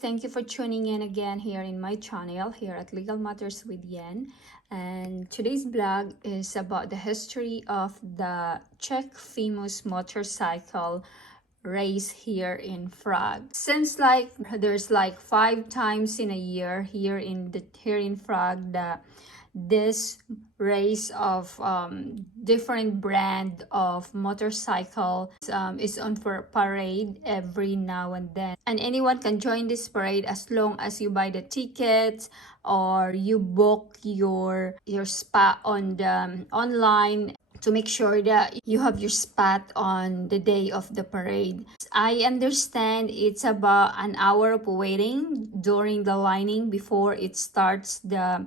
thank you for tuning in again here in my channel here at Legal Matters with Yen. And today's blog is about the history of the Czech famous motorcycle race here in Prague. Since there's like 5 times in a year here in Prague, this race of different brand of motorcycle is on for parade every now and then, and anyone can join this parade as long as you buy the tickets or you book your spot on the online to make sure that you have your spot on the day of the parade. I understand it's about an hour of waiting during the lining before it starts the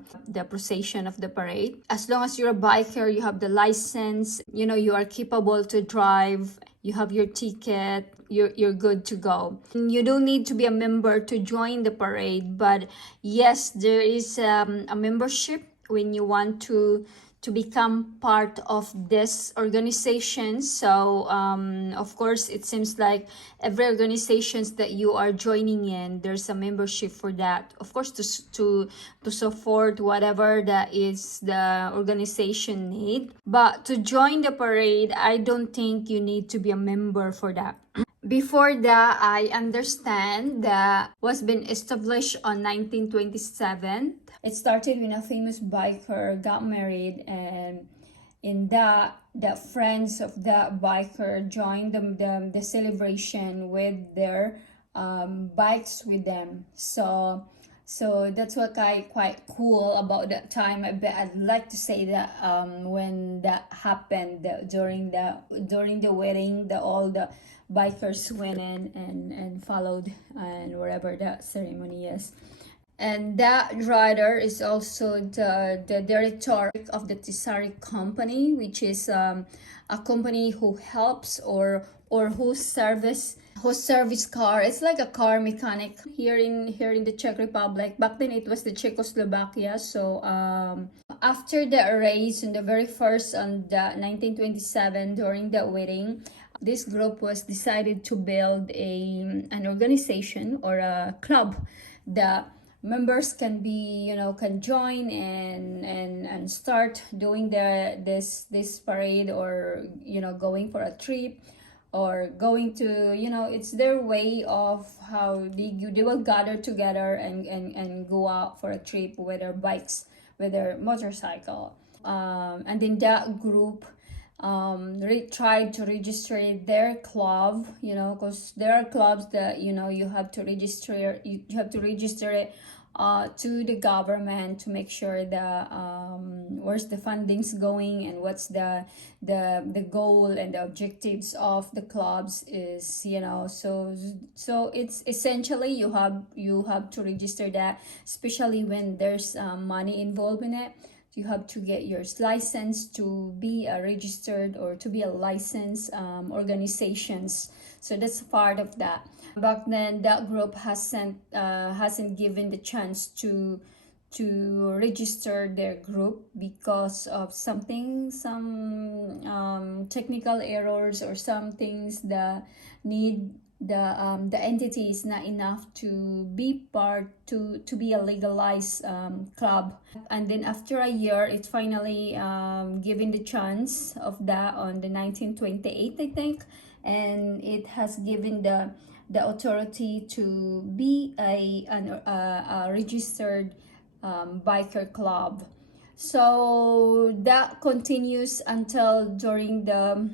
procession of the parade. As long as you're a biker, you have the license, you are capable to drive, you have your ticket, you're good to go. You don't need to be a member to join the parade, but yes, there is a membership when you want to become part of this organization. So of course, it seems like every organizations that you are joining in, there's a membership for that, of course, to support whatever that is the organization need. But to join the parade, I don't think you need to be a member for that. Before that, I understand that was been established on 1927. It started when a famous biker got married, and in that, the friends of that biker joined the celebration with their bikes with them. So that's what quite cool about that time. I'd like to say that when that happened, during the wedding, all the bikers went in and followed and wherever that ceremony is. And that rider is also the director of the Tisari company, which is a company who helps or whose service car. It's like a car mechanic here in the Czech Republic. Back then it was the Czechoslovakia. So after the race, on the very first on the 1927, during the wedding, this group was decided to build an organization or a club that members can join and start doing this parade, or going for a trip, or going to it's their way of how they will gather together and go out for a trip with their bikes, with their motorcycle. And then that group tried to register their club, because there are clubs that you have to register it to the government to make sure that where's the funding's going and what's the goal and the objectives of the clubs is, so it's essentially you have to register that, especially when there's money involved in it. You have to get your license to be a registered or to be a licensed organizations. So that's part of that. Back then, that group hasn't given the chance to register their group because of some technical errors or some things that need the entity is not enough to be part to be a legalized club. And then after a year, it finally given the chance of that on the 1928, I think, and it has given the authority to be a registered biker club. So that continues until during the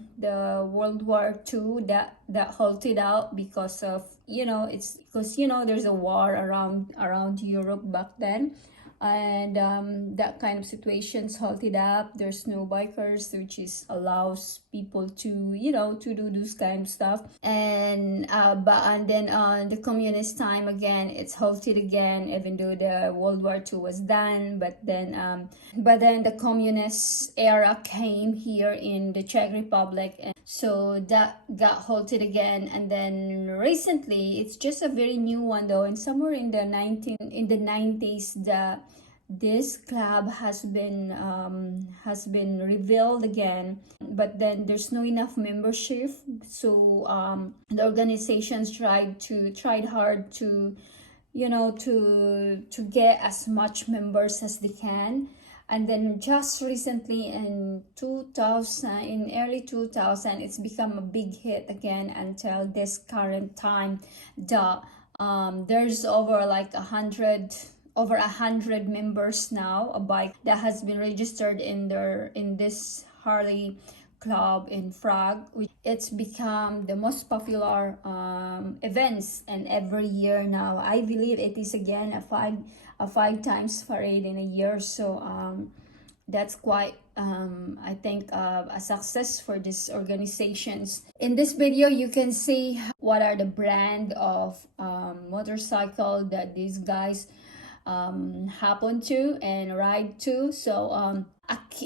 World War II, that halted out because of it's because there's a war around Europe back then, and that kind of situations halted up. There's no bikers, which is allows people to to do this kind of stuff. And then on the communist time, again it's halted again, even though the World War II was done. But then the communist era came here in the Czech Republic, and so that got halted again. And then recently, it's just a very new one though, and somewhere in the 90s, this club has been revealed again, but then there's no enough membership. So the organizations tried hard to to get as much members as they can. And then just recently in 2000, in early 2000, it's become a big hit again until this current time. There's over 100 members now, a bike that has been registered in this Harley Club in Prague. It's become the most popular events, and every year now I believe it is again a five times parade in a year. So that's quite I think a success for these organizations. In this video you can see what are the brand of motorcycle that these guys happen to and ride to. So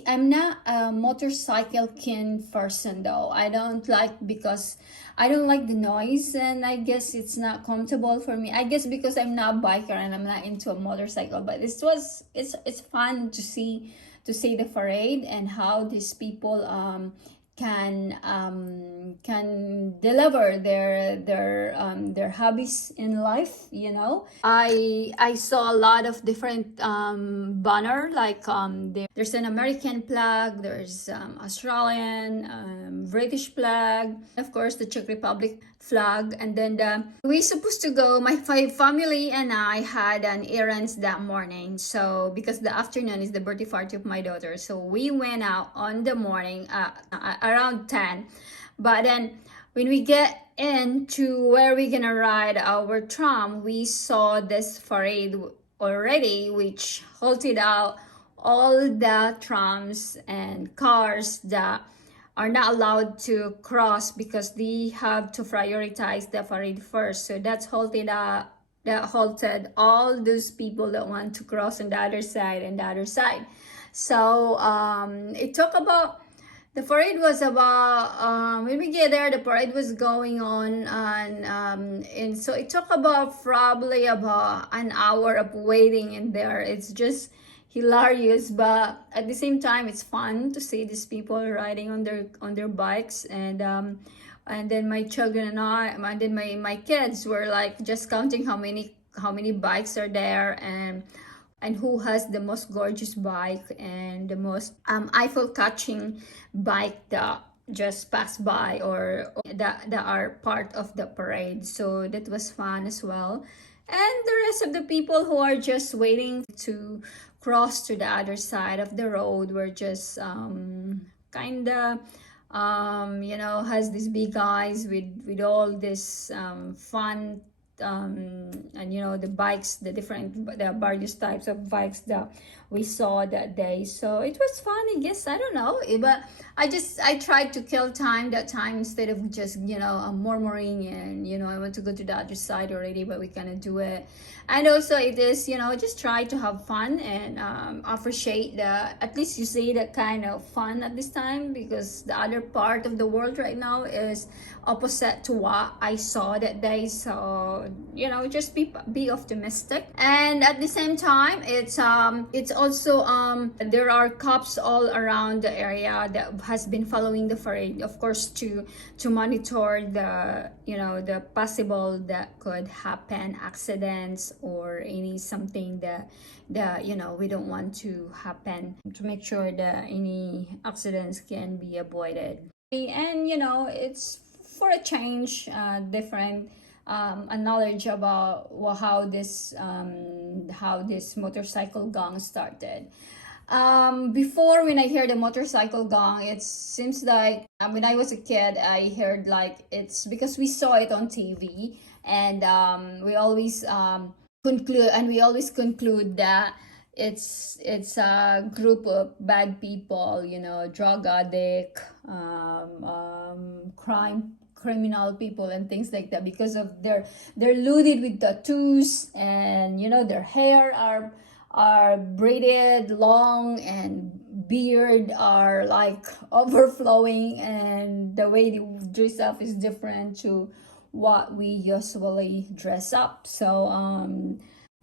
I'm not a motorcycle keen person though. I don't like, because I don't like the noise, and I guess it's not comfortable for me. I guess because I'm not a biker and I'm not into a motorcycle. But it's fun to see the parade and how these people can deliver their hobbies in life. I saw a lot of different banner, like there's an American flag, there's Australian, British flag, of course the Czech Republic flag. And then we supposed to go, my family and I had an errands that morning. So because the afternoon is the birthday party of my daughter, so we went out on the morning around 10. But then when we get into where we're gonna ride our tram, we saw this parade already, which halted out all the trams and cars that are not allowed to cross, because they have to prioritize the parade first. So that halted all those people that want to cross on the other side and the other side. So it took about, the parade was about when we get there, the parade was going on, and so it took about probably about an hour of waiting in there. It's just hilarious, but at the same time it's fun to see these people riding on their bikes. And then my children and then my kids were like just counting how many bikes are there, and who has the most gorgeous bike and the most Eiffel catching bike that just passed by, or that are part of the parade. So that was fun as well. And the rest of the people who are just waiting to cross to the other side of the road were just kind of has these big eyes with all this fun and the bikes, the various types of bikes that we saw that day. So it was fun, I guess. I don't know, but I tried to kill time that time, instead of just murmuring and I want to go to the other side already, but we cannot do it. And also it is just try to have fun and appreciate that at least you see that kind of fun at this time, because the other part of the world right now is opposite to what I saw that day. So just be optimistic. And at the same time, it's also there are cops all around the area that has been following the parade, of course, to monitor the possible that could happen accidents, or any something that we don't want to happen, to make sure that any accidents can be avoided. And it's for a change, different a knowledge about how this motorcycle gang started. Before, when I hear the motorcycle gang, it seems like when I was a kid, I heard like it's because we saw it on TV, and we always conclude that it's a group of bad people, drug addict, criminal people and things like that, because of they're loaded with tattoos, and their hair are braided long, and beard are like overflowing, and the way they dress up is different to what we usually dress up. So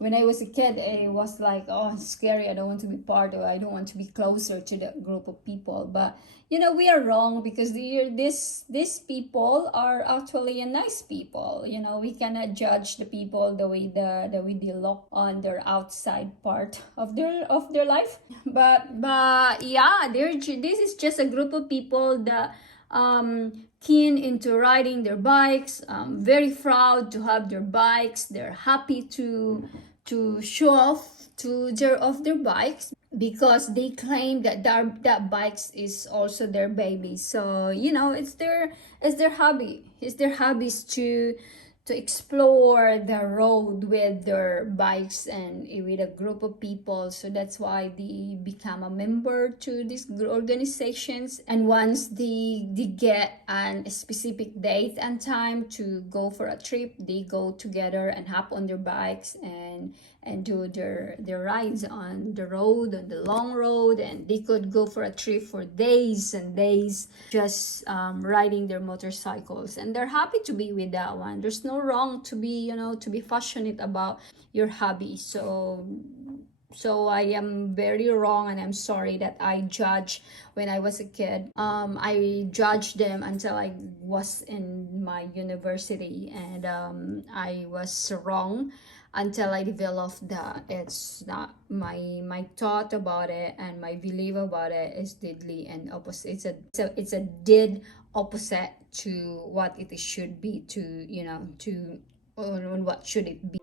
when I was a kid, it was like, oh, it's scary. I don't want to be part of it. I don't want to be closer to that group of people. But we are wrong, because these people are actually a nice people. We cannot judge the people the way they look on their outside part of their life. But yeah, this is just a group of people that keen into riding their bikes, very proud to have their bikes. They're happy to show off to their bikes, because they claim that bikes is also their baby. So it's their hobby. It's their hobbies to explore the road with their bikes and with a group of people. So that's why they become a member to these organizations. And once they get a specific date and time to go for a trip, they go together and hop on their bikes and do their rides on the road, on the long road. And they could go for a trip for days and days, just riding their motorcycles, and they're happy to be with that one. There's no wrong to be passionate about your hobby. So I am very wrong, and I'm sorry that I judged when I was a kid. I judged them until I was in my university, and I was wrong until I developed that it's not my thought about it, and my belief about it is deadly and opposite. It's a dead opposite to what it should be, to what should it be.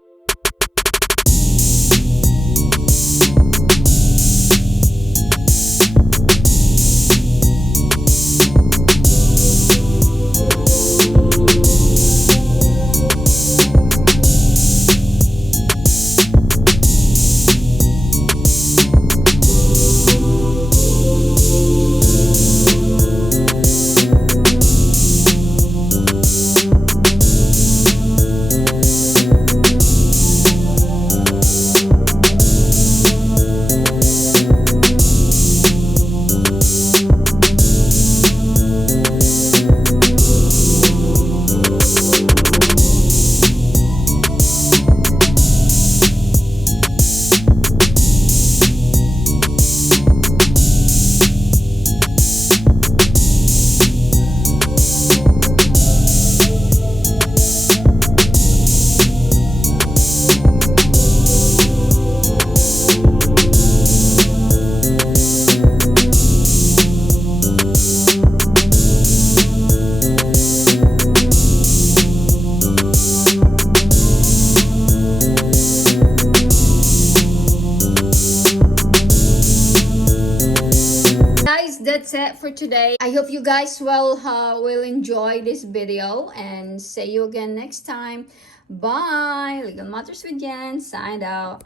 Guys, that's it for today. I hope you guys will enjoy this video, and see you again next time. Bye. Legal Matters with Jen signed out.